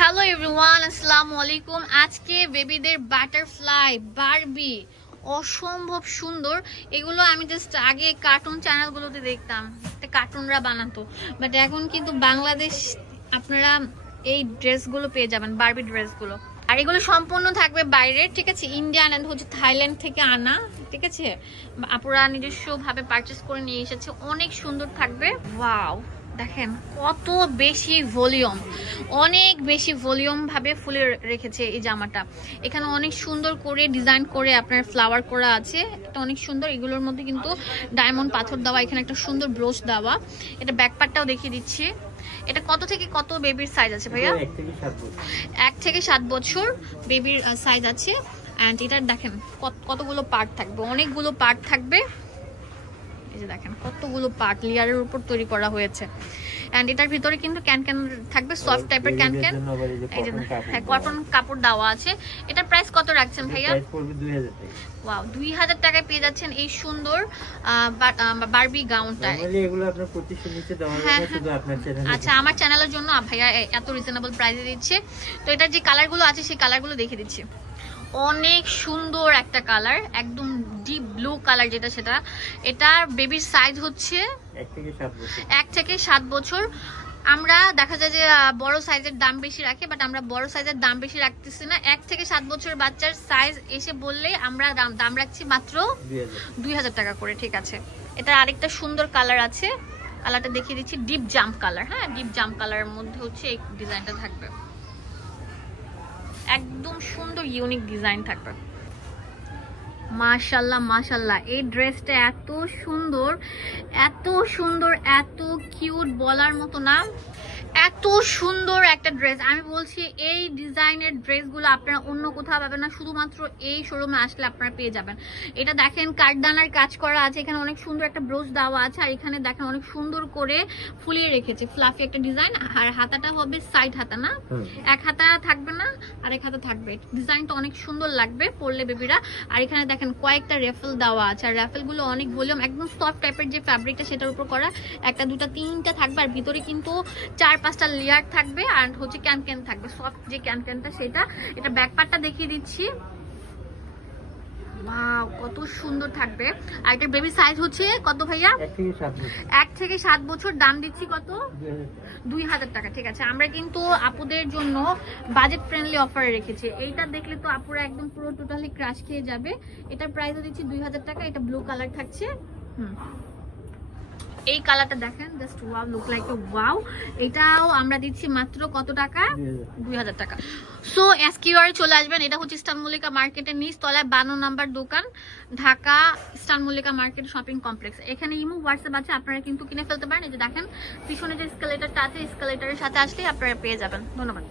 Hello everyone, আসসালামু আলাইকুম। আজকে বেবিদের বাটারফ্লাই বারবি অসম্ভব সুন্দর। এগুলো আমি জাস্ট আগে কার্টুন চ্যানেলগুলোতে দেখতাম, কার্টুনরা বানাতো, বাট এখন কিন্তু বাংলাদেশ আপনারা এই ড্রেসগুলো পেয়ে যাবেন, বারবি ড্রেসগুলো। আর এগুলো সম্পূর্ণ থাকবে বাইরের, ঠিক আছে, ইন্ডিয়ান এন্ড হচ্ছে থাইল্যান্ড থেকে আনা, ঠিক আছে। আপুরা নিজস্ব ভাবে পারচেস করে নিয়ে এসেছে, অনেক সুন্দর থাকবে। ওয়াও, দেখেন কত বেশি ভলিউম, অনেক বেশি ভলিউম ভাবে ফুলে রেখেছে এই জামাটা। এখানে অনেক সুন্দর করে ডিজাইন করে আপনার ফ্লাওয়ার করা আছে, এটা অনেক সুন্দর। এগুলোর মধ্যে কিন্তু ডায়মন্ড পাথর দেওয়া, এখানে একটা সুন্দর ব্রোচ দেওয়া। এটা ব্যাকপার্টটাও দেখিয়ে দিচ্ছি। এটা কত থেকে কত বেবির সাইজ আছে ভাইয়া? 1 থেকে 7 বছর বেবির সাইজ আছে। এন্ড এটা দেখেন কতগুলো পার্ট থাকবে, অনেকগুলো পার্ট থাকবে। এই যে দেখেন কতগুলো পার্ট লেয়ারের উপর তৈরি করা হয়েছে। এন্ড এটার ভিতরে কিন্তু ক্যান থাকবে, সফট টাইপের ক্যান। এই যে হ্যাঁ, কটন কাপড় দেওয়া আছে। এটার প্রাইস কত রাখছেন ভাইয়া? প্রাইস পড়বে 2000 টাকা। ওয়াও, 2000 টাকায় পেয়ে যাচ্ছেন এই সুন্দর বারবি গাউনটা। নরমালি এগুলো আপনার 2500 নিচে দেওয়া যাবে শুধু আপনার চ্যানেলে। আচ্ছা, আমার চ্যানেলের জন্য ভাইয়া এত রিজনেবল প্রাইসে দিচ্ছে। তো এটার যে কালারগুলো আছে সেই কালারগুলো দেখিয়ে দিচ্ছি। অনেক সুন্দর একটা কালার, একদম ডিপ ব্লু কালার যেটা, সেটা। এটার বেবির সাইজ হচ্ছে 1 থেকে 7 বছর। আমরা দেখা যায় যে বড় সাইজের দাম বেশি রাখে, বাট আমরা বড় সাইজের দাম বেশি রাখতেছি না। 1 থেকে 7 বছর বাচ্চার সাইজ এসে বললেই আমরা দাম রাখছি মাত্র 2000 টাকা করে, ঠিক আছে। এটার আরেকটা সুন্দর কালার আছে, কালারটা দেখিয়ে দিচ্ছি, ডিপ জাম্প কালার। হ্যাঁ, ডিপ জাম্প কালারের মধ্যে হচ্ছে এই ডিজাইনটা থাকবে, একদম সুন্দর ইউনিক ডিজাইন থাকবে। মাশাআল্লাহ মাশাআল্লাহ, এই ড্রেসটা এত সুন্দর, এত সুন্দর, এত কিউট, বলার মতো না। এত সুন্দর একটা ড্রেস, আমি বলছি এই ডিজাইনের ড্রেসগুলো আপনারা অন্য কোথাও পাবেন না, শুধুমাত্র এই শোরুমে আসলে আপনারা পেয়ে যাবেন। এটা দেখেন কাঠদানার কাজ করা আছে, এখানে অনেক সুন্দর একটা ব্রোচ দেওয়া আছে, আর এখানে দেখেন অনেক সুন্দর করে ফুলিয়ে রেখেছে, ফ্লাফি একটা ডিজাইন। আর হাতাটা হবে সাইড হাতা, না এক হাতা থাকবে না, আর এক হাতা থাকবে। ডিজাইনটা অনেক সুন্দর লাগবে পরলে বেবিরা। আর এখানে দেখেন কয়েকটা রেফেল দেওয়া আছে, আর রেফেল গুলো অনেক ভলিউম, একদম সফট টাইপের যে ফ্যাব্রিকটা সেটার উপর করা। একটা দুটা তিনটা থাকবে, আর ভিতরে কিন্তু 4-5টা লেয়ার থাকবে, আর হচ্ছে ক্যান থাকবে, সফট যে ক্যানটা সেটা। এটা ব্যাকপার্টটা দেখিয়ে দিচ্ছি। ওয়াও, কত সুন্দর থাকবে। আর এটা বেবি সাইজ হচ্ছে কত ভাইয়া? 1 থেকে 7 বছর। দাম দিচ্ছি কত? 2000 টাকা, ঠিক আছে। আমরা কিন্তু আপুদের জন্য বাজেট ফ্রেন্ডলি অফারে রেখেছি। এইটা দেখলে তো আপুরা একদম পুরো টোটালি ক্রাশ খেয়ে যাবে। এটার প্রাইসও দিচ্ছি 2000 টাকা। এটা ব্লু কালার থাকছে। এই কালারটা দেখেন, just wow, look like a wow. এটাও আমরা দিচ্ছি মাত্র কত টাকা? 2000 টাকা। সো এসকিউআর চলে আসবেন। এটা হচ্ছে ইস্টার্ন মল্লিকা মার্কেটের নিচ তলায় 52 নাম্বার দোকান, Dhaka eastern Mallika market shopping complex. এখানে ইমো হোয়াটসঅ্যাপ আছে, আপনারা কিন্তু কিনে ফেলতে পারেন। এই যে দেখেন পিছনে যে স্কেলেটারটা আছে, স্কেলেটারের সাথে আসলে আপনারা পেয়ে যাবেন। ধন্যবাদ।